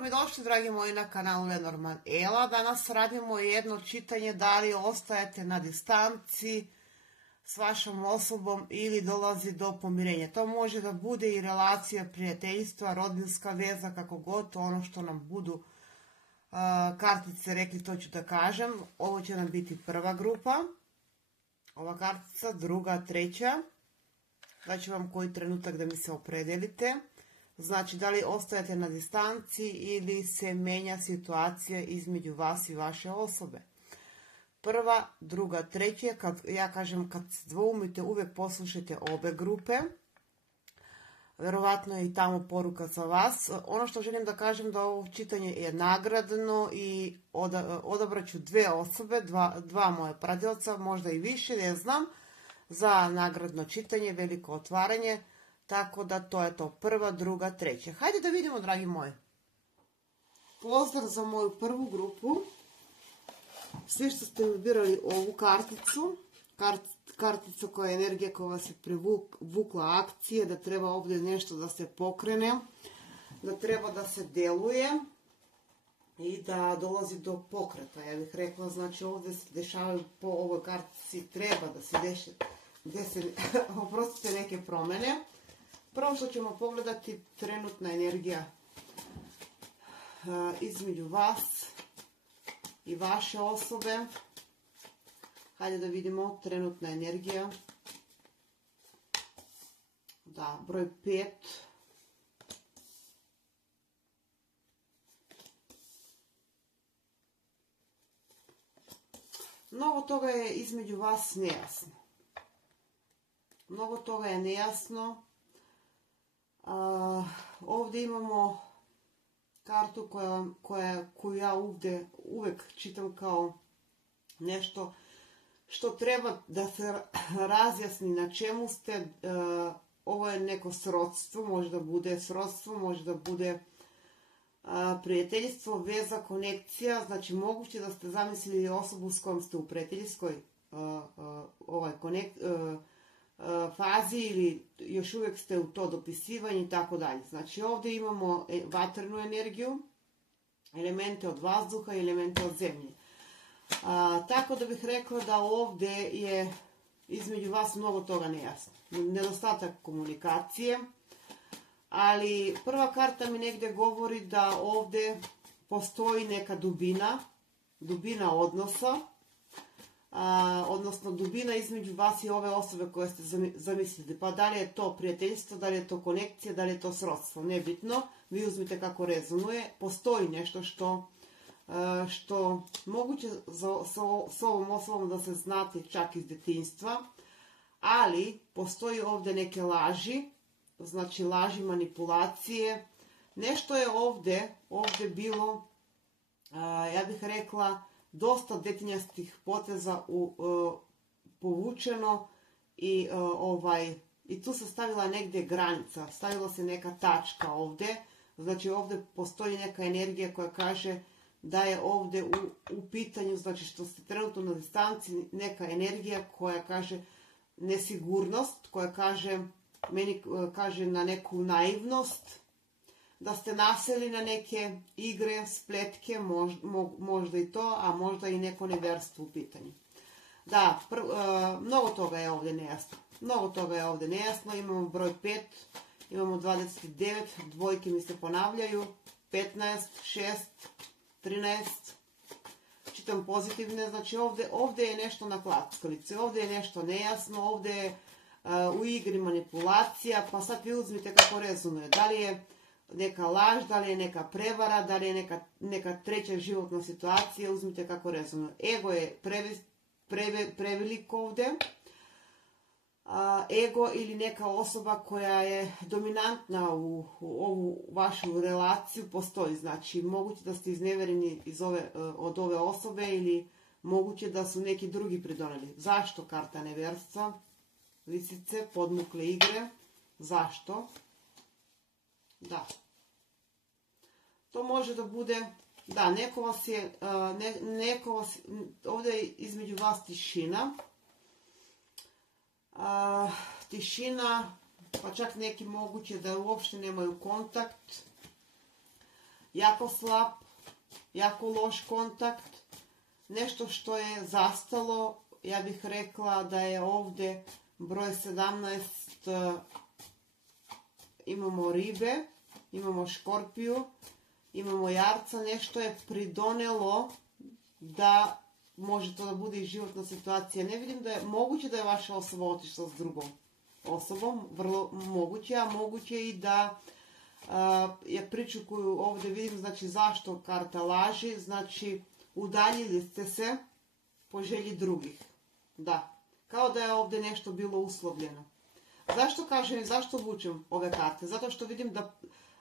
Dobro mi došli, dragi moji, na kanalu Lenormand Ela. Danas radimo jedno čitanje da li ostajete na distanci s vašom osobom ili dolazi do pomirenja. To može da bude i relacija, prijateljstva, rodbinska veza, kako god, ono što nam budu kartice rekli, to ću da kažem. Ovo će nam biti prva grupa, ova kartica, druga, treća. Daću vam koji trenutak da mi se opredelite. Znači, da li ostajete na distanci ili se menja situacija između vas i vaše osobe. Prva, druga, treća, kad ja kažem kad se dvoumite, uvijek poslušajte obe grupe. Verovatno je i tamo poruka za vas. Ono što želim da kažem da ovo čitanje je nagradno i odabrat ću dve osobe, dva moje pratioca, možda i više, ne znam, za nagradno čitanje, veliko otvaranje. Tako da to je to, prva, druga, treća. Hajde da vidimo, dragi moji. Pozdrav za moju prvu grupu. Svi što ste mi birali ovu karticu, karticu koja je energija koja vas je privukla akcije, da treba ovdje nešto da se pokrene, da treba da se deluje i da dolazi do pokreta. Ja bih rekla, znači ovdje se dešavaju po ovoj kartici, treba da se oprostite, neke promjene. Prvo što ćemo pogledati, trenutna energija između vas i vaše osobe. Hajde da vidimo trenutna energija. Da, broj 5. Mnogo toga je između vas nejasno. Mnogo toga je nejasno. Ovdje imamo kartu koju ja uvijek čitam kao nešto što treba da se razjasni na čemu ste. Ovo je neko srodstvo, može da bude srodstvo, može da bude prijateljstvo, veza, konekcija. Znači moguće da ste zamislili osobu s kojom ste u prijateljskoj fazi ili još uvijek ste u to dopisivanje i tako dalje. Znači ovdje imamo vatrenu energiju, elemente od vazduha i elemente od zemlje. Tako da bih rekla da ovdje je između vas mnogo toga nejasno. Nedostatak komunikacije, ali prva karta mi negdje govori da ovdje postoji neka dubina odnosa, odnosno dubina između vas i ove osobe koje ste zamislili. Pa da li je to prijateljstvo, da li je to konekcija, da li je to srodstvo, nebitno. Vi uzmite kako rezonuje. Postoji nešto što moguće s ovom osobom da se znate čak iz detinjstva, ali postoji ovdje neke laži, znači laži, manipulacije. Nešto je ovdje bilo, ja bih rekla, dosta detinjastih poteza povučeno i tu se stavila negdje granica, stavila se neka tačka ovdje. Znači ovdje postoji neka energija koja kaže da je ovdje u pitanju, znači što ste trenutno na distanci, neka energija koja kaže nesigurnost, koja meni kaže na neku naivnost, da ste naseli na neke igre, spletke, možda i to, a možda i neko neverstvo u pitanju. Da, mnogo toga je ovdje nejasno. Mnogo toga je ovdje nejasno. Imamo broj 5, imamo 29, dvojke mi se ponavljaju, 15, 6, 13, čitam pozitivne, znači ovdje je nešto na klackalici, ovdje je nešto nejasno, ovdje je u igri manipulacija, pa sad vi uzmite kako rezonuje. Da li je neka laž, da li je neka prevara, da li je neka treća životna situacija, uzmite kako rezonuje. Ego je prevelik ovdje. Ego ili neka osoba koja je dominantna u ovu vašu relaciju postoji. Znači, moguće da ste iznevereni od ove osobe ili moguće da su neki drugi pridoneli. Zašto karta neverstva? Lisice, podmukle igre. Zašto? Da. To može da bude, da, ovdje je između vas tišina. Tišina, pa čak neki moguće da uopšte nemaju kontakt. jako slab, jako loš kontakt, nešto što je zastalo. Ja bih rekla da je ovdje broj 17, imamo ribe, imamo škorpiju, imamo jarca, nešto je pridonelo da može to da bude i životna situacija. Ne vidim da je moguće da je vaša osoba otišla s drugom osobom, vrlo moguće, a moguće i da je priču koju ovdje vidim, znači zašto karta laži, znači udaljili ste se po želji drugih. Da, kao da je ovdje nešto bilo uslovljeno. Zašto kažem i zašto vučem ove karte? Zato što vidim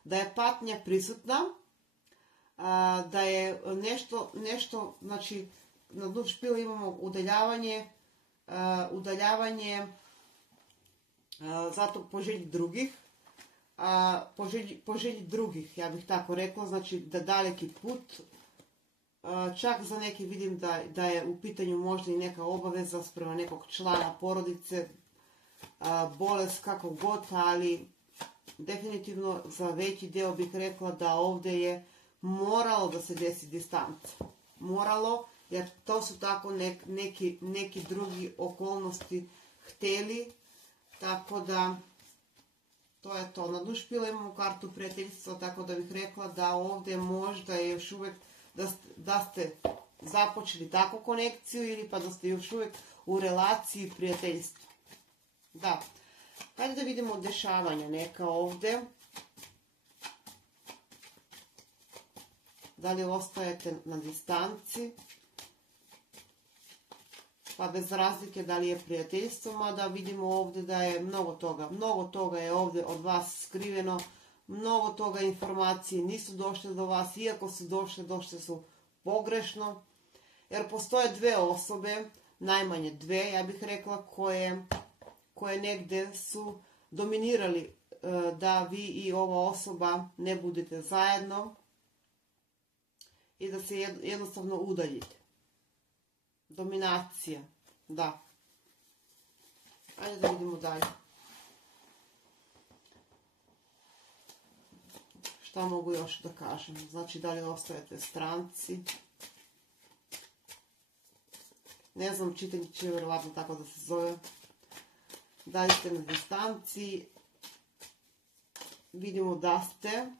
da je patnja prisutna, da je nešto, znači na dnu špila imamo udaljavanje zato po želji drugih, po želji drugih, ja bih tako rekla, znači da daleki put, čak za neki vidim da je u pitanju možda i neka obaveza sprema nekog člana porodice, bolest, kako god, ali definitivno za veći deo bih rekla da ovdje je moralo da se desi distanca. Moralo, jer to su tako neki drugi okolnosti hteli, tako da to je to. Na dnu špila imamo kartu prijateljstva, tako da bih rekla da ovdje možda je još uvijek da ste započeli takvu konekciju ili pa da ste još uvijek u relaciji prijateljstva. Da. Hajde da vidimo dešavanja neka ovdje. Da li ostajete na distanci? Pa bez razlike da li je prijateljstvo, mada vidimo ovdje da je mnogo toga je ovdje od vas skriveno, mnogo toga informacije nisu došle do vas, iako su došle su pogrešno, jer postoje dve osobe, najmanje dve, ja bih rekla, koje negdje su dominirali da vi i ova osoba ne budete zajedno i da se jednostavno udaljite. Dominacija, da. Ajde da vidimo dalje. Šta mogu još da kažem? Znači, da li ostajete stranci? Ne znam, čitanje će vjerovatno tako da se zove. Da li ste na distanci? Vidimo da ste.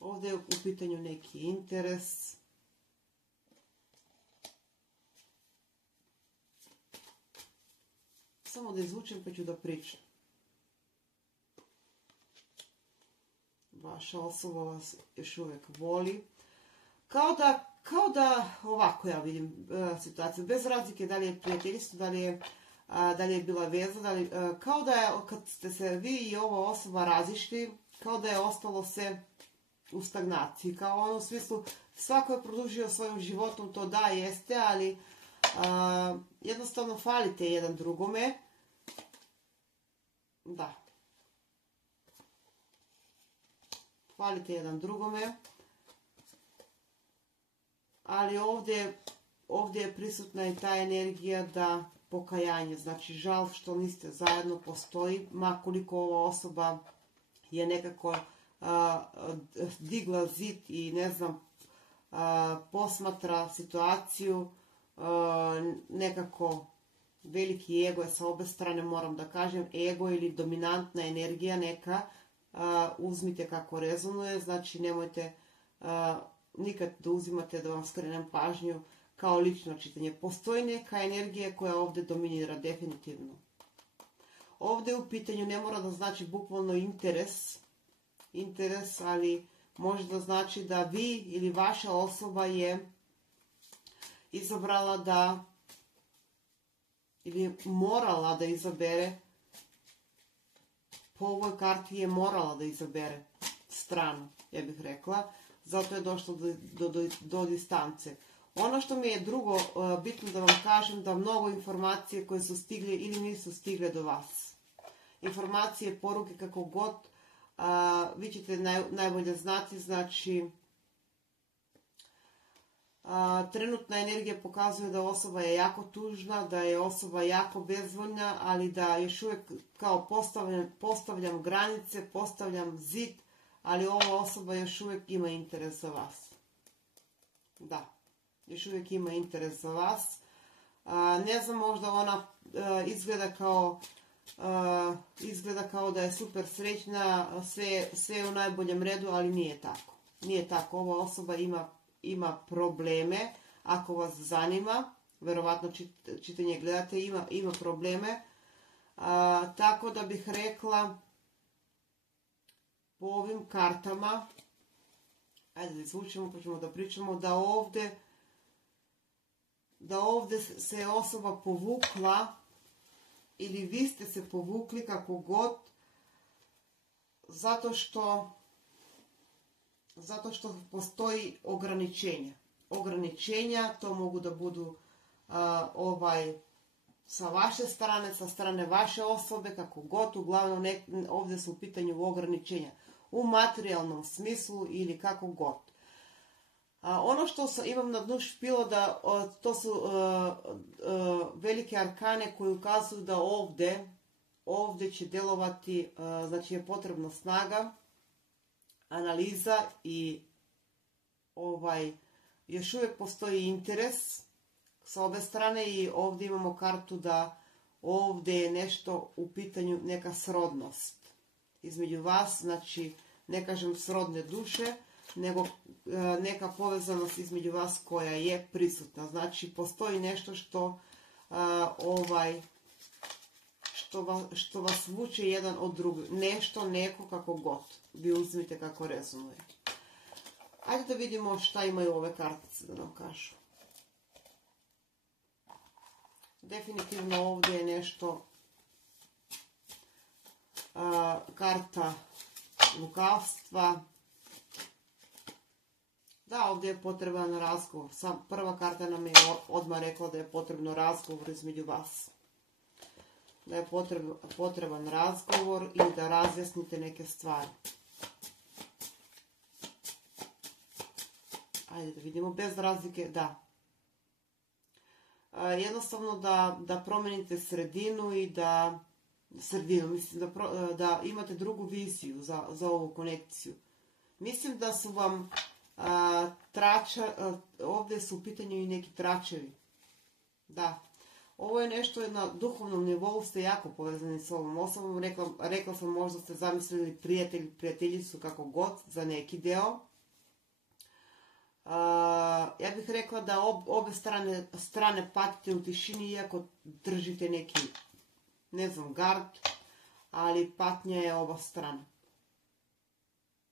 Ovdje je u pitanju neki interes. Samo da izvučem pa ću da pričam. Vaša osoba vas još uvijek voli. Kao da ovako ja vidim situaciju. Bez razlike da li je prijateljstvo, da li je bila veza, kao da je kad ste se vi i ova osoba razišli, kao da je ostalo se u stagnaciji. Kao ono u smislu, svako je produžio svojim životom, to da jeste, ali jednostavno falite jedan drugome. Da. Falite jedan drugome. Ali ovdje je prisutna i ta energija da pokajanje, znači žal što niste zajedno postoji, makoliko ova osoba je nekako digla zid i ne znam, posmatra situaciju, nekako veliki ego je sa obe strane, moram da kažem, ego ili dominantna energija neka, uzmite kako rezonuje, znači nemojte nikad da uzimate da vam skrenem pažnju kao lično čitanje. Postoji neka energija koja ovdje dominira, definitivno. Ovdje u pitanju ne mora da znači bukvalno interes, ali može da znači da vi ili vaša osoba je izabrala da ili morala da izabere, po ovoj karti je morala da izabere stranu, ja bih rekla, zato je došlo do distance. Ono što mi je drugo bitno da vam kažem, da mnogo informacije koje su stigle ili nisu stigle do vas. Informacije, poruke, kako god, vi ćete najbolje znati, znači trenutna energija pokazuje da osoba je jako tužna, da je osoba jako bezvoljna, ali da još uvijek kao postavljam granice, postavljam zid, ali ova osoba još uvijek ima interes za vas. Da, još uvijek ima interes za vas. Ne znam, možda ona izgleda kao da je super srećna, sve je u najboljem redu, ali nije tako. Nije tako, ova osoba ima probleme, ako vas zanima, verovatno čitanje gledate, ima probleme. Tako da bih rekla, po ovim kartama, ajde da izvučemo pa ćemo da pričamo, da ovdje se osoba povukla ili vi ste se povukli kako god, zato što postoji ograničenja. Ograničenja, to mogu da budu sa vaše strane, sa strane vaše osobe, kako god, uglavnom ovdje su u pitanju ograničenja. U materijalnom smislu ili kako god. Ono što imam na dnu špilo, da to su velike arkane koji ukazuju da ovdje će djelovati, znači je potrebna snaga, analiza i još uvijek postoji interes sa obe strane i ovdje imamo kartu da ovdje je nešto u pitanju, neka srodnost između vas, znači ne kažem srodne duše, nego neka povezanost između vas koja je prisutna. Znači postoji nešto što vas vuče jedan od drugog. Nešto, neko, kako god. Vi uzmite kako rezonuje. Ajde da vidimo šta imaju ove kartice da nam kažu. Definitivno ovdje je nešto karta lukavstva. Da, ovdje je potreban razgovor. Prva karta nam je odmah rekla da je potrebno razgovor između vas. Da je potreban razgovor i da razjasnite neke stvari. Ajde da vidimo, bez razlike, da. Jednostavno da promenite sredinu i da imate drugu viziju za ovu konekciju. Mislim da su vam ovdje su u pitanju i neki tračevi. Da. Ovo je nešto na duhovnom nivou, ste jako povezani s ovom osobom. Rekla sam, možda ste zamislili prijateljicu, kako god, za neki deo. Ja bih rekla da obe strane patite u tišini, iako držite neki, ne znam, gard, ali patnja je oba strane.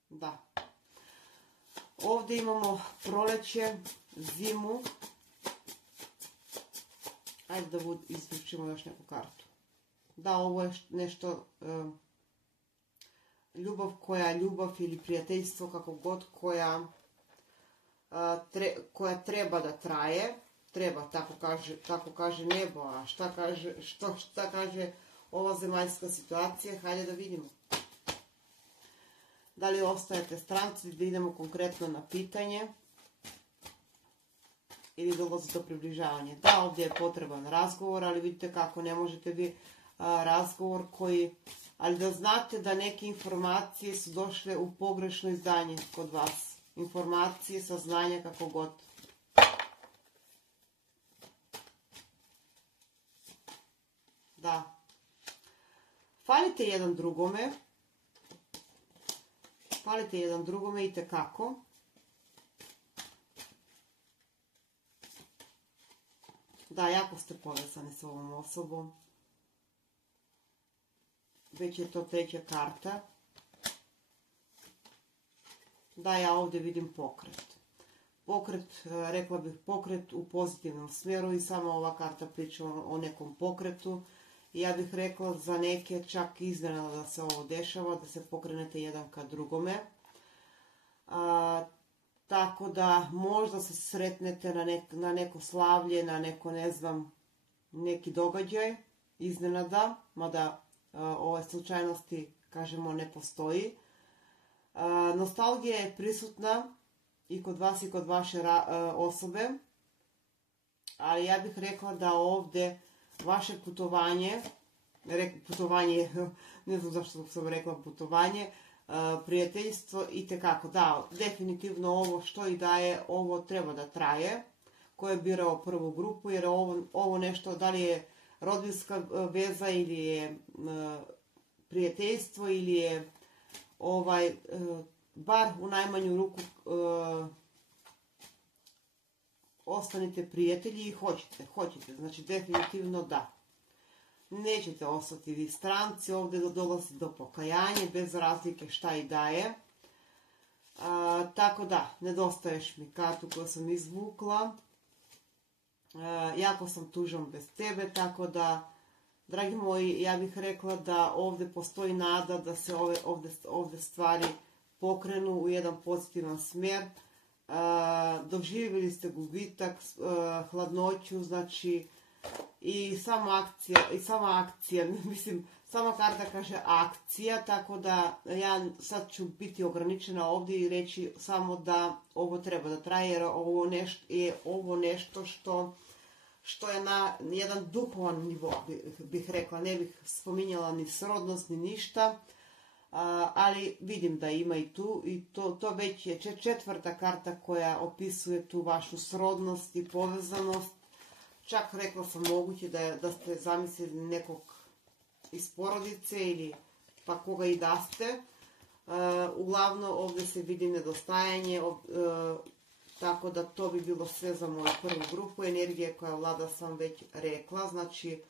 Da. Ovdje imamo proleće, zimu. Ajde da izvučimo još neku kartu. Da, ovo je nešto, ljubav ili prijateljstvo, kako god, koja treba da traje. Treba, tako kaže nebo, a šta kaže ova zemaljska situacija? Hajde da vidimo. Da li ostajete stranci, da idemo konkretno na pitanje ili dolazi do približavanja. Da, ovdje je potreban razgovor, ali vidite kako ne možete vi razgovor ali da znate da neke informacije su došle u pogrešno izdanje kod vas. Informacije, saznanja, kako god. Da. Falite jedan drugome i tekako. Da, jako ste povezani s ovom osobom. Već je to treća karta. Da, ja ovdje vidim pokret. Rekla bih pokret u pozitivnom smjeru i samo ova karta priča o nekom pokretu. Ja bih rekla za neke čak iznenada da se ovo dešava, da se pokrenete jedan ka drugome. Tako da možda se sretnete na neko slavlje, na neko, ne znam, neki događaj iznenada, mada ove slučajnosti, kažemo, ne postoji. Nostalgija je prisutna i kod vas i kod vaše osobe, ali ja bih rekla da ovdje vaše putovanje, ne znam zašto sam rekla putovanje, prijateljstvo itekako. Da, definitivno ovo što i daje, ovo treba da traje. Ko je birao prvu grupu, jer ovo nešto, da li je rodbinska veza ili je prijateljstvo ili je bar u najmanju ruku ostanite prijatelji i hoćete, znači definitivno da. Nećete ostati vi stranci, ovdje dolazi do pokajanja, bez razlike šta i daje. Tako da, nedostaješ mi kartu koju sam izvukla. Jako sam tužan bez tebe, tako da, dragi moji, ja bih rekla da ovdje postoji nada da se ovdje stvari pokrenu u jedan pozitivan smjer. Doživjeli ste gubitak, hladnoću, znači i sama akcija, mislim, sama karta kaže akcija, tako da ja sad ću biti ograničena ovdje i reći samo da ovo treba da traje, jer ovo nešto što je na jedan duhovan nivo, bih rekla, ne bih spominjala ni srodnost, ni ništa, ali vidim da ima i tu, i to već je četvrta karta koja opisuje tu vašu srodnost i povezanost. Čak rekla sam moguće da ste zamislili nekog iz porodice ili pa koga i da ste. Uglavnom ovdje se vidi nedostajanje, tako da to bi bilo sve za moju prvu grupu. Energije koja vlada sam već rekla, znači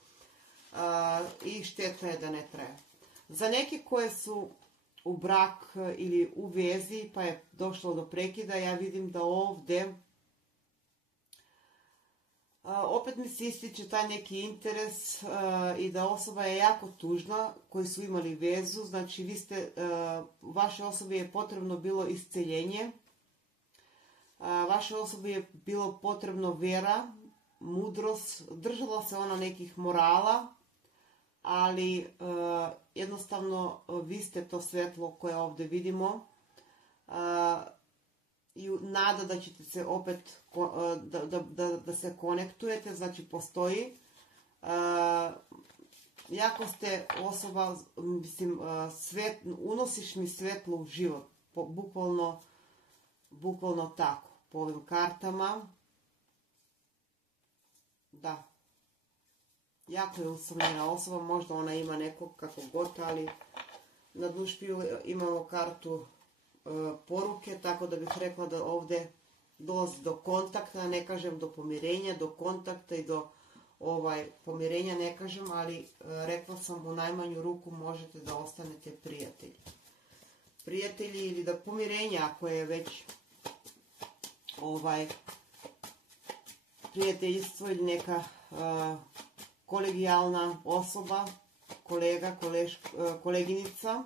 i šteta je da ne traje. Za neke koje su u brak ili u vezi pa je došlo do prekida, ja vidim da ovdje opet mi se ističe taj neki interes i da osoba je jako tužna koji su imali vezu, znači vaše osobe je potrebno bilo isceljenje, vaše osobe je bilo potrebno vera, mudrost, držala se ona nekih morala, ali jednostavno vi ste to svetlo koje ovdje vidimo i nada da ćete se opet, da se konektujete, znači postoji. Jako ste osoba, mislim, unosiš mi svetlo u život, bukvalno tako, po ovim kartama. Da. Jako je usamljena osoba, možda ona ima nekog kako god, ali na dnu špiju imamo kartu poruke, tako da bih rekla da ovdje dolazi do kontakta, ne kažem do pomirenja, do kontakta i do pomirenja ne kažem, ali rekla sam u najmanju ruku možete da ostanete prijatelji. Prijatelji ili da pomirenja ako je već prijateljstvo ili neka kolegijalna osoba, kolega, koleginica.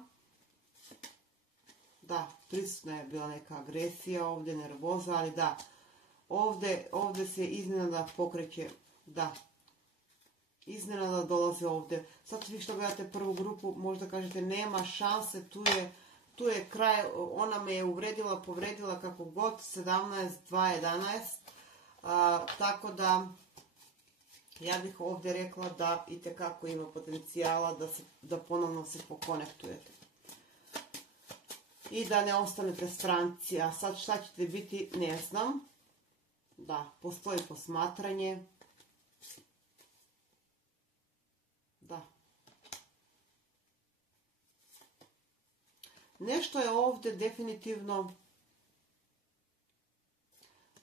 Da, prisutna je bila neka agresija ovdje, nervoza, ali da, ovdje se iznenada pokreće, da, iznenada dolaze ovdje. Sad vi što gledate prvu grupu, možda kažete nema šanse, tu je kraj, ona me je uvredila, povredila kako god, 17, 2, 11, tako da ja bih ovdje rekla da itekako ima potencijala da ponovno se pokonektujete. I da ne ostanete stranci, a sad šta ćete biti, ne znam. Da, postoji posmatranje. Da. Nešto je ovdje definitivno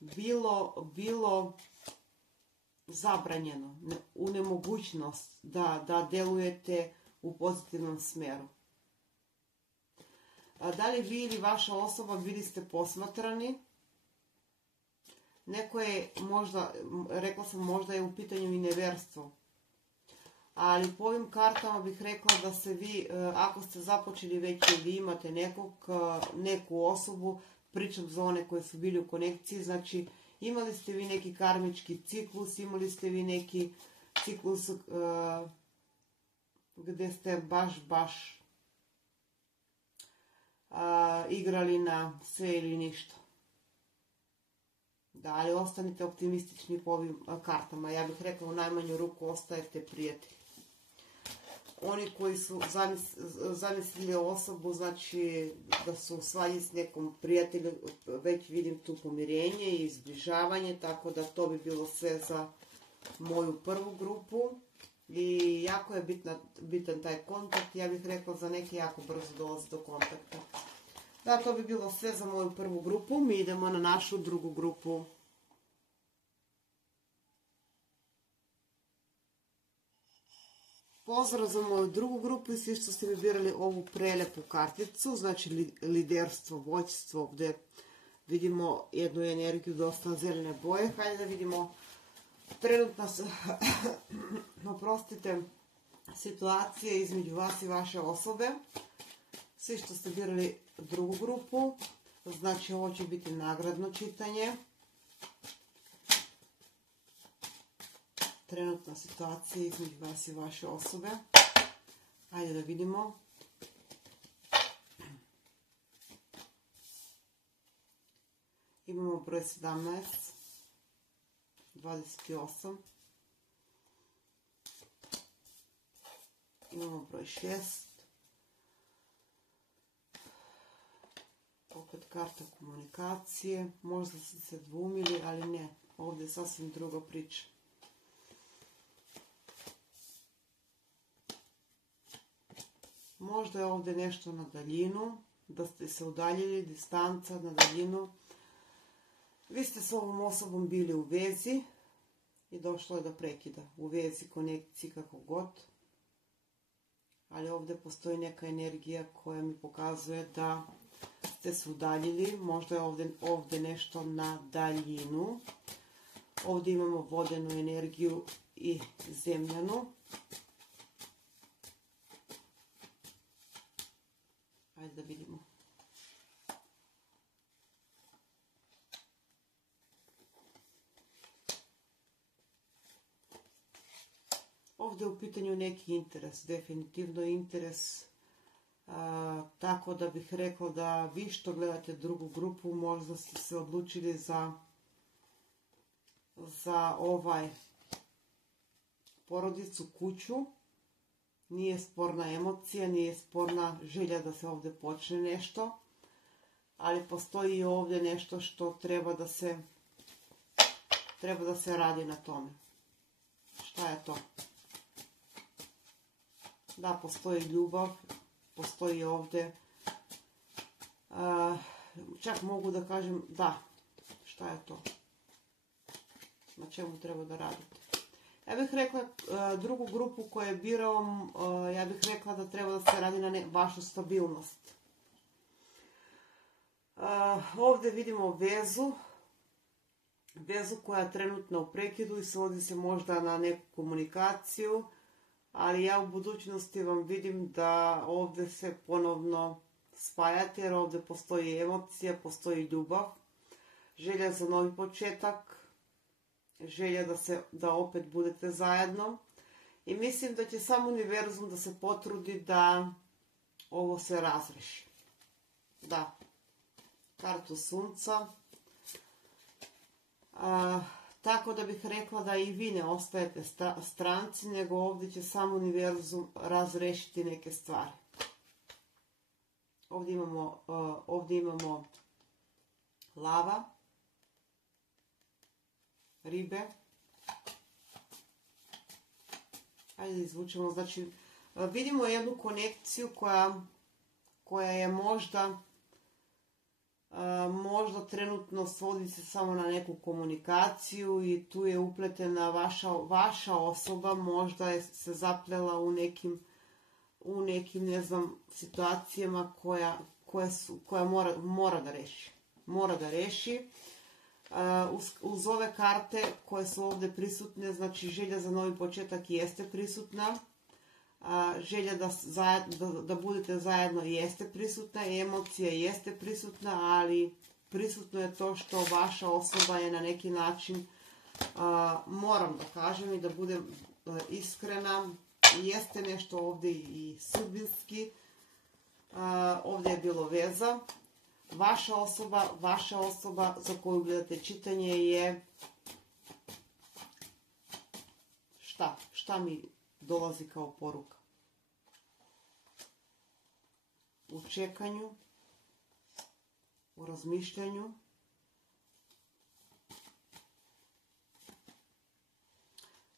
bilo zabranjeno, u nemogućnost da delujete u pozitivnom smjeru. Da li vi ili vaša osoba bili ste posmatrani? Neko je možda, rekla sam možda je u pitanju i neverstvo. Ali po ovim kartama bih rekla da se vi, ako ste započeli već ili imate neku osobu, pričam za one koje su bili u konekciji, znači imali ste vi neki karmički ciklus, imali ste vi neki ciklus gdje ste baš igrali na sve ili ništa. Da, ali ostanite optimistični po ovim kartama. Ja bih rekla u najmanju ruku ostajete prijatelji. oni koji su zamislili osobu, znači da su svađi s nekom prijatelju, već vidim tu pomirenje i zbližavanje, tako da to bi bilo sve za moju prvu grupu. I jako je bitan taj kontakt, ja bih rekla za neke jako brzo dolazi do kontakta. Da, to bi bilo sve za moju prvu grupu, mi idemo na našu drugu grupu. Pozdrav za moju drugu grupu i svi što ste mi birali ovu prelepu karticu, znači liderstvo, vođstvo, ovdje vidimo jednu energiju dosta zelene boje. Hajde da vidimo trenutna situacija između vas i vaše osobe. Svi što ste birali drugu grupu, znači ovo će biti nagradno čitanje. Trenutna situacija između vas i vaše osobe. Ajde da vidimo. Imamo broj 17, 28. Imamo broj 6. Opet karta komunikacije. Možda ste se dvumili, ali ne. Ovdje je sasvim druga priča. Možda je ovdje nešto na daljinu, da ste se udaljili, distanca na daljinu. Vi ste s ovom osobom bili u vezi i došlo je do prekida. U vezi, konekciji, kako god. Ali ovdje postoji neka energija koja mi pokazuje da ste se udaljili. Možda je ovdje nešto na daljinu. Ovdje imamo vodenu energiju i zemljanu. Ajde da vidimo. Ovdje je u pitanju neki interes, definitivno interes, tako da bih rekla da vi što gledate drugu grupu možda ste se odlučili za ovaj porodicu, kuću. Nije sporna emocija, nije sporna želja da se ovdje počne nešto, ali postoji i ovdje nešto što treba da se radi na tome. Šta je to? Da, postoji ljubav, postoji ovdje, čak mogu da kažem da, šta je to? Na čemu treba da radite? Ja bih rekla drugu grupu koju je birao, ja bih rekla da treba da se radi na vašu stabilnost. Ovdje vidimo vezu koja je trenutno u prekidu i svodi se možda na neku komunikaciju, ali ja u budućnosti vam vidim da ovdje se ponovno spajate jer ovdje postoji emocija, postoji ljubav, želja za novi početak, želja da opet budete zajedno i mislim da će sam univerzum da se potrudi da ovo se razreši. Da, kartu sunca. Tako da bih rekla da i vi ne ostajete stranci, nego ovdje će sam univerzum razrešiti neke stvari. Ovdje imamo lava, ribe. Ajde izvučemo, znači vidimo jednu konekciju koja je možda trenutno svodi se samo na neku komunikaciju i tu je upletena vaša osoba, možda je se zaplela u nekim ne znam, situacijama koja mora da reši. Mora da reši. Uz ove karte koje su ovdje prisutne, znači želja za novi početak jeste prisutna, želja da budete zajedno jeste prisutna, emocija jeste prisutna, ali prisutno je to što vaša osoba je na neki način, moram da kažem i da budem iskrena, jeste nešto ovdje i sudbinski, ovdje je bilo veza. Vaša osoba za koju gledate čitanje je šta mi dolazi kao poruka? u čekanju, u razmišljanju.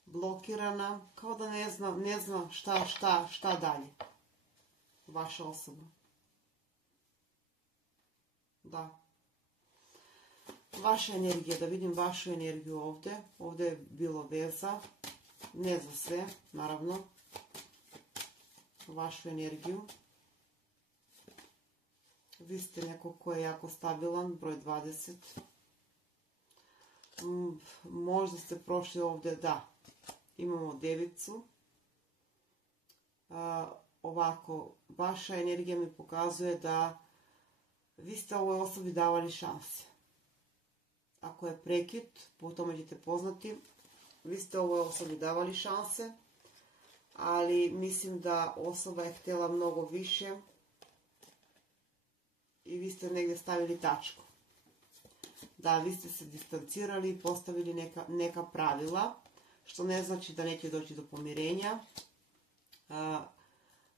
Blokirana, kao da ne zna šta dalje. Vaša osoba. Da. Vaša energija, da vidim vašu energiju ovdje. Ovdje je bilo veza. Ne za sve, naravno. Vašu energiju. Vi ste neko ko je jako stabilan, broj 20. Možda ste prošli ovdje, da. Imamo devicu. Ovako, vaša energija mi pokazuje da vi ste ovoj osobi davali šanse. Ako je prekid, po tome ćete poznati, vi ste ovoj osobi davali šanse, ali mislim da osoba je htjela mnogo više i vi ste negdje stavili tačku. Da, vi ste se distancirali i postavili neka pravila, što ne znači da neće doći do pomirenja.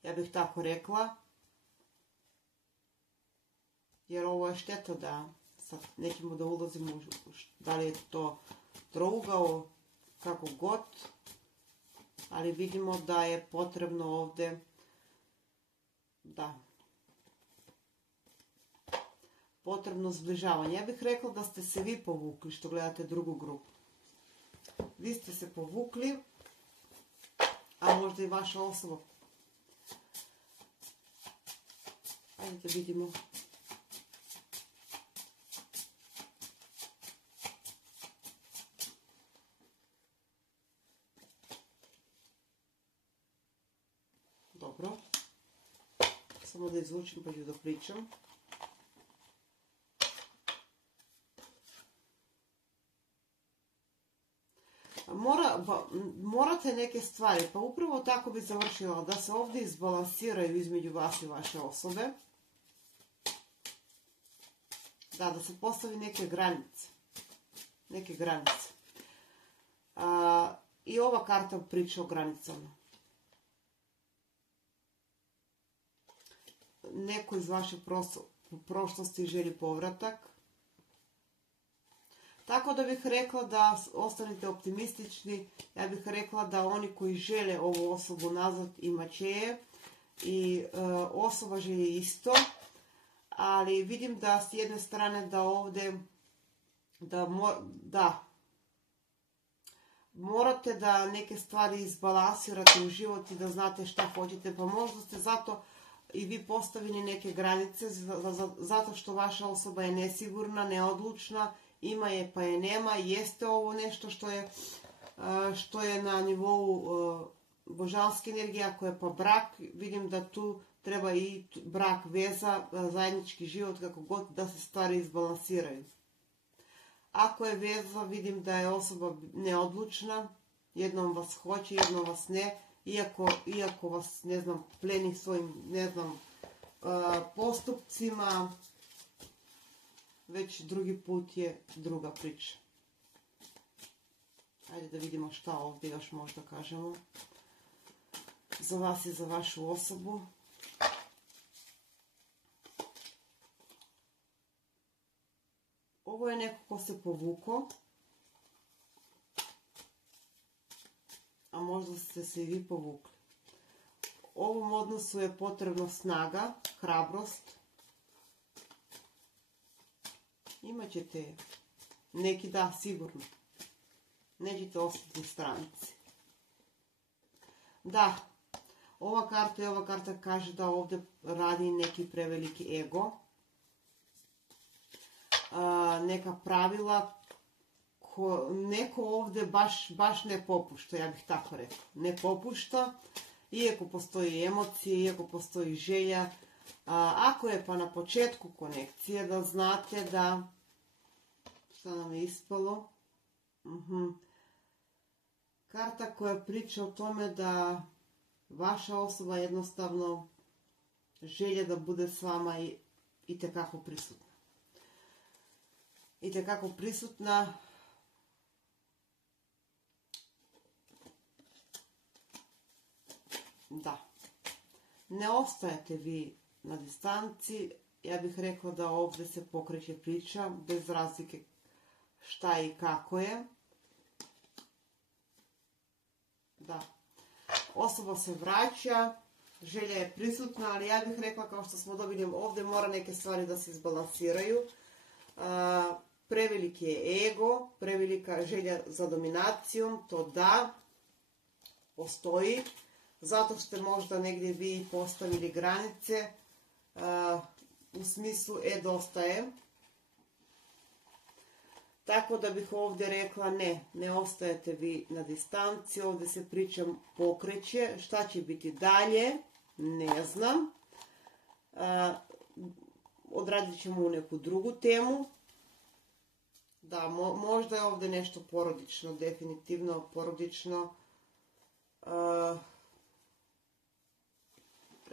Ja bih tako rekla, jer ovo je šteta da sad nećemo da ulazimo u da li je to trougao, kako god, ali vidimo da je potrebno ovdje, da, potrebno zbližavanje. Ja bih rekla da ste se vi povukli što gledate drugu grupu. Vi ste se povukli, a možda i vaša osoba. Ajde da vidimo. Dobro. Samo da izvučem pa ću da pričam. Morate neke stvari, pa upravo tako bi završila, da se ovdje izbalansiraju između vas i vaše osobe. Da se postavi neke granice. Neke granice. I ova karta priča o granicama. Neko iz vaše prošlosti želi povratak. Tako da bih rekla da ostanite optimistični. Ja bih rekla da oni koji žele ovu osobu nazad imat će je. I osoba želi isto. Ali vidim da s jedne strane da ovdje morate da neke stvari izbalansirate u život i da znate šta hoćete. Pa možda ste zato i vi postavili neke granice zato što vaša osoba je nesigurna, neodlučna. Ima je pa je nema, jeste ovo nešto što je na nivou božanske energije, ako je pa brak, vidim da tu treba i brak, veza, zajednički život, kako god da se stvari izbalansiraju. Ako je veza, vidim da je osoba neodlučna, jednom vas hoće, jednom vas ne, iako vas, ne znam, pleni svojim, ne znam, postupcima, već drugi put je druga priča. Ajde da vidimo šta ovdje još možda kažemo. Za vas i za vašu osobu. Ovo je neko ko se povukao. A možda ste se i vi povukli. Ovom odnosu je potrebna snaga, hrabrost. Imaćete neki da, sigurno. Nećete ostati stranici. Da, ova karta kaže da ovdje radi neki preveliki ego. Neka pravila, neko ovdje baš ne popušta, ja bih tako rekla. Ne popušta, iako postoji emocije, iako postoji želja. Ako je pa na početku konekcije, da znate da, šta nam je ispalo, karta koja priča o tome da vaša osoba jednostavno želja da bude s vama itekako prisutna. Itekako prisutna. Da. Ne ostajete vi na distanci, ja bih rekla da ovdje se pokreće priča, bez razlike šta i kako je. Da. Osoba se vraća, želja je prisutna, ali ja bih rekla, kao što smo dobili ovdje, mora neke stvari da se izbalansiraju. Preveliki je ego, prevelika želja za dominacijom, to da, postoji. Zato ste možda negdje vi postavili granice, u smislu dosta je. Tako da bih ovdje rekla ne ostajete vi na distanci, ovdje se priča pokreće, šta će biti dalje, ne znam. Odradit ćemo u neku drugu temu. Da, možda je ovdje nešto porodično, definitivno porodično.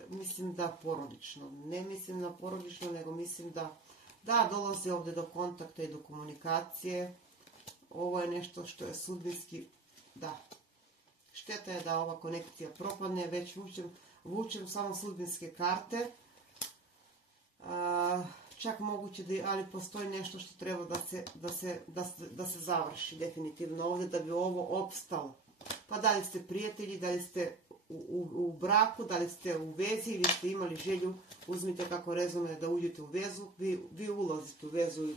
Mislim da porodično, ne mislim na porodično, nego mislim da dolazi ovdje do kontakta i do komunikacije. Ovo je nešto što je sudbinski, da. Šteta je da ova konekcija propadne, već vučem samo sudbinske karte. Čak moguće da, ali postoji nešto što treba da se završi definitivno ovdje da bi ovo opstalo. Pa da li ste prijatelji, da li ste u braku, da li ste u vezi ili ste imali želju, uzmite kako rezonuje da uđete u vezu, vi ulazite u vezu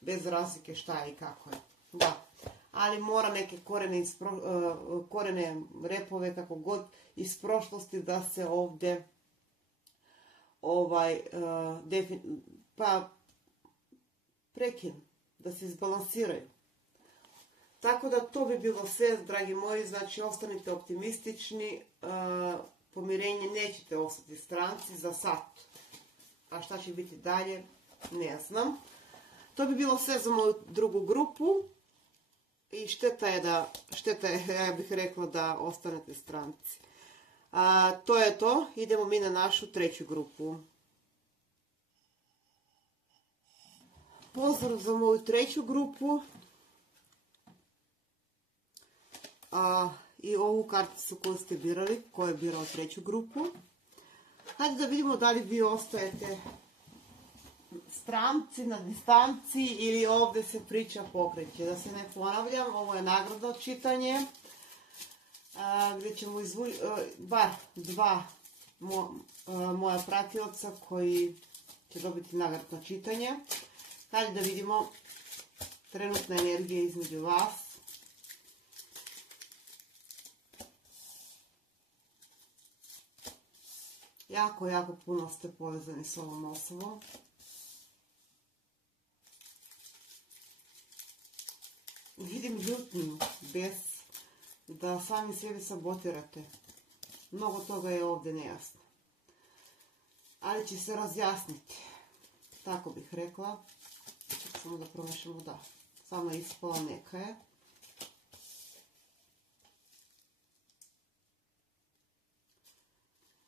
bez razlike šta je i kako je. Da, ali mora neke korene repove, kako god, iz prošlosti da se ovdje prekinu, da se izbalansiraju. Tako da to bi bilo sve, dragi moji, znači ostanite optimistični, pomirenje nećete ostati stranci za sad. A šta će biti dalje, ne znam. To bi bilo sve za moju drugu grupu i šteta je, ja bih rekla, da ostanete stranci. To je to, idemo mi na našu treću grupu. Pozdrav za moju treću grupu. I ovu karticu koju ste birali, ko je birao treću grupu. Hajde da vidimo da li vi ostajete stranci, na distanci ili ovdje se priča pokreće. Da se ne ponavljam, ovo je nagradno čitanje gdje ćemo izvući bar dva moja pratioca koji će dobiti nagradno čitanje. Hajde da vidimo trenutna energija između vas. Jako puno ste povezani s ovom osobom. Vidim ljutnju, bes, da sami sebi sabotirate. Mnogo toga je ovdje nejasno. Ali će se razjasniti. Tako bih rekla. Samo da promešamo, da. Sama ispala neka je.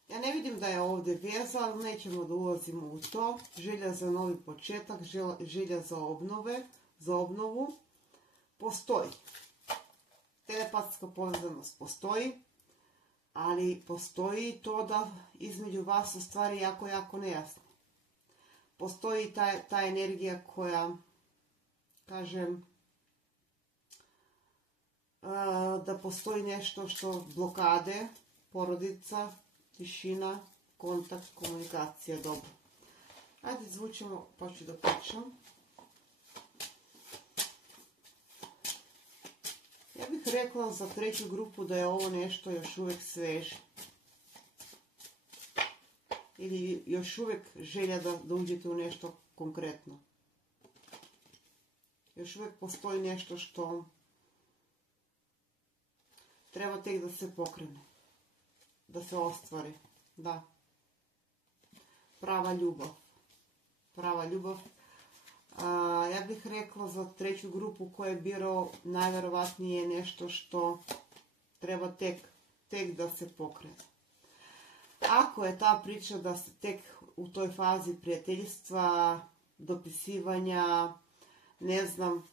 Ja ne vidim da je ovdje veza, ali nećemo da ulazimo u to. Želja za novi početak, želja za obnovu postoji. Telepatska povezanost postoji, ali postoji to da između vas u stvari jako nejasno. Postoji ta energija koja, kažem, da postoji nešto što blokade, porodica, tišina, kontakt, komunikacija, dobro. Ajde izvučemo, pa ću da pričam. Ja bih rekla za treću grupu da je ovo nešto još uvijek sveže. Ili još uvijek želja da uđete u nešto konkretno. Još uvijek postoji nešto što treba tek da se pokrene. Da se ostvari, da. Prava ljubav. Ja bih rekla za treću grupu koja je birao, najvjerovatnije nešto što treba tek da se pokrene. Ako je ta priča da ste tek u toj fazi prijateljstva, dopisivanja, ne znam,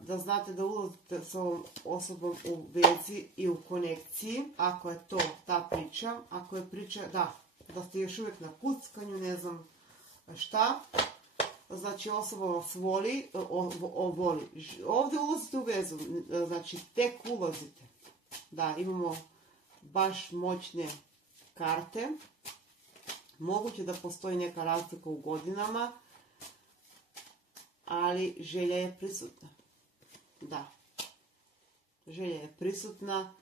da znate da ulazite s ovom osobom u vezi i u konekciji, ako je to ta priča, ako je priča, da, da ste još uvijek na kuckanju, ne znam šta. Znači osoba vas voli, ovdje ulazite u vezu, znači tek ulazite. Da, imamo baš moćne karte. Moguće da postoji neka razlika u godinama, ali želja je prisutna. Da, želja je prisutna.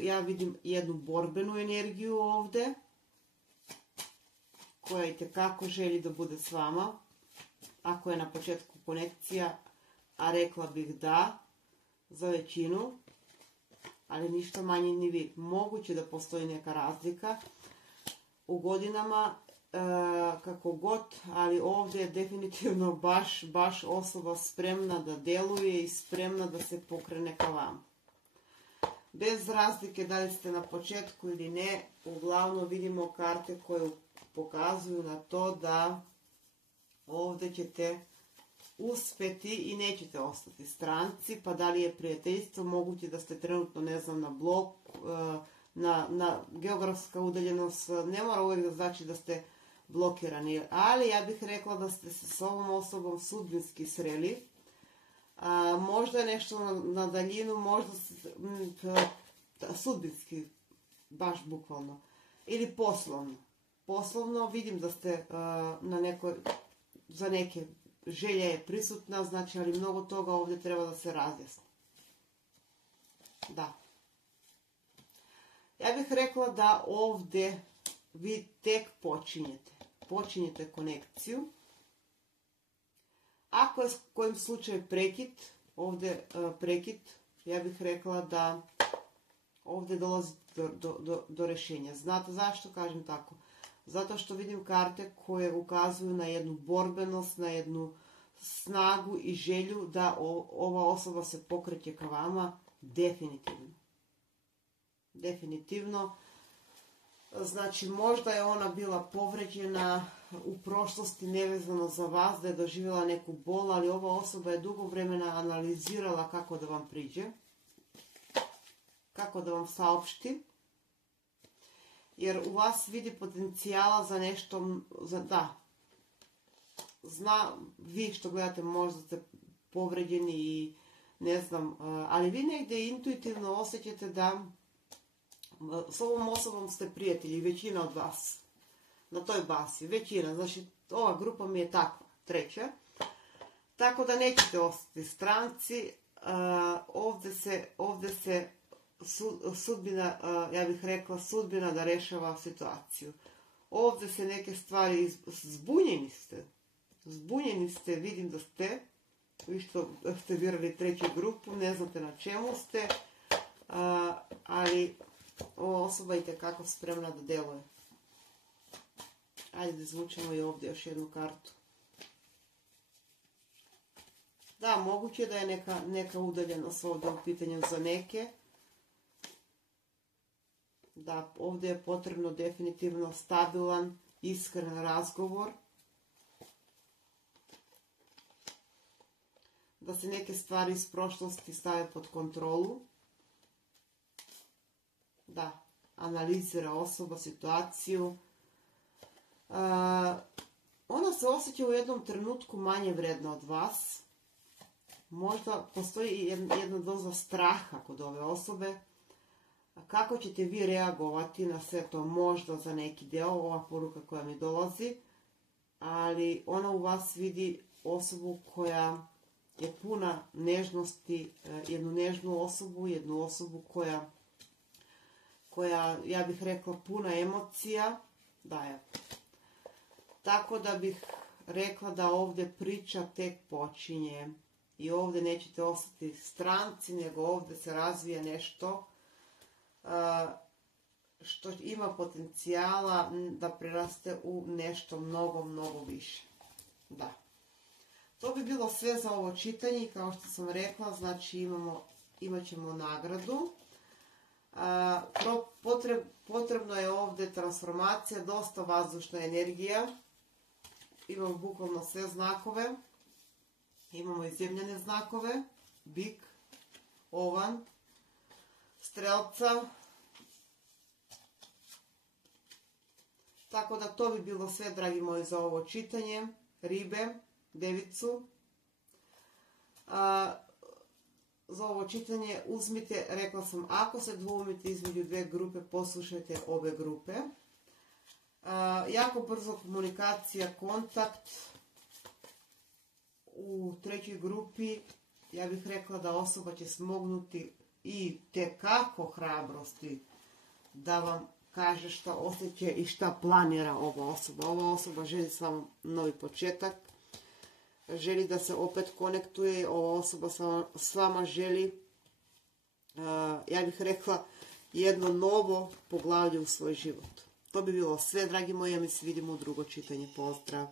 Ja vidim jednu borbenu energiju ovdje, koja itekako želi da bude s vama. Ako je na početku konekcija, a rekla bih da, za većinu, ali ništa manje ni vi. Moguće da postoji neka razlika u godinama, kako god, ali ovdje je definitivno baš osoba spremna da deluje i spremna da se pokrene ka vama. Bez razlike da li ste na početku ili ne, uglavnom vidimo karte koje pokazuju na to da ovdje ćete uspjeti i nećete ostati stranci, pa da li je prijateljstvo, moguće da ste trenutno, ne znam, na blok, na geografska udaljenost, ne mora uvijek da znači da ste blokirani, ali ja bih rekla da ste se s ovom osobom sudbinski sreli. Možda je nešto na daljinu, možda sudbinski, baš bukvalno, ili poslovno. Poslovno vidim da ste na nekoj, za neke želja je prisutna, znači, ali mnogo toga ovdje treba da se razjasni. Da. Ja bih rekla da ovdje vi tek počinjete konekciju. Ako je s kojim slučaju prekid, ovdje prekid, ja bih rekla da ovdje dolazi do rješenja. Znate zašto kažem tako? Zato što vidim karte koje ukazuju na jednu borbenost, na jednu snagu i želju da ova osoba se pokreće ka vama definitivno. Definitivno. Znači, možda je ona bila povređena u prošlosti nevezano za vas, da je doživjela neku bol, ali ova osoba je dugo vremena analizirala kako da vam priđe, kako da vam saopšti, jer u vas vidi potencijala za nešto, da, zna, vi što gledate možda ste povređeni i ne znam, ali vi negdje intuitivno osjećate da s ovom osobom ste prijatelji, većina od vas, na toj basi, većina, znači ova grupa mi je takva, treća, tako da nećete ostati stranci, ovdje se sudbina, ja bih rekla sudbina da rešava situaciju. Ovdje se neke stvari, zbunjeni ste, vidim da ste, vi što ste birali treću grupu, ne znate na čemu ste, ali ova osoba je itekako spremna da deluje. Ajde da izvučemo i ovdje još jednu kartu. Da, moguće je da je neka udaljenost ovdje u pitanju za neke. Da, ovdje je potrebno definitivno stabilan, iskren razgovor. Da se neke stvari iz prošlosti stave pod kontrolu. Da, analizira osoba situaciju. Ona se osjeća u jednom trenutku manje vredna od vas. Možda postoji jedna doza straha kod ove osobe. Kako ćete vi reagovati na sve to, možda za neki deo, ova poruka koja mi dolazi, ali ona u vas vidi osobu koja je puna nežnosti, jednu nežnu osobu, jednu osobu koja, ja bih rekla, puna emocija, da je. Tako da bih rekla da ovdje priča tek počinje i ovdje nećete ostati stranci, nego ovdje se razvija nešto što ima potencijala da preraste u nešto mnogo, mnogo više. Da. To bi bilo sve za ovo čitanje i kao što sam rekla, znači imat ćemo nagradu. Potrebno je ovdje transformacija, dosta vazdušna energija. Imamo bukvalno sve znakove. Imamo i zemljane znakove, bik, ovan, strelca, Tako da to bi bilo sve, dragi moji, za ovo čitanje. Ribe, devicu. Za ovo čitanje uzmite, rekla sam, ako se dvoumite između dve grupe, poslušajte obe grupe. Jako brzo komunikacija, kontakt. U trećoj grupi ja bih rekla da osoba će smognuti i tekako hrabrosti da vam kaže šta osjeća i šta planira ova osoba. Ova osoba želi s vama novi početak, želi da se opet konektuje, ova osoba s vama želi, ja bih rekla, jedno novo poglavlje u svoj život. To bi bilo sve, dragi moji, a mi se vidimo u drugo čitanje. Pozdrav!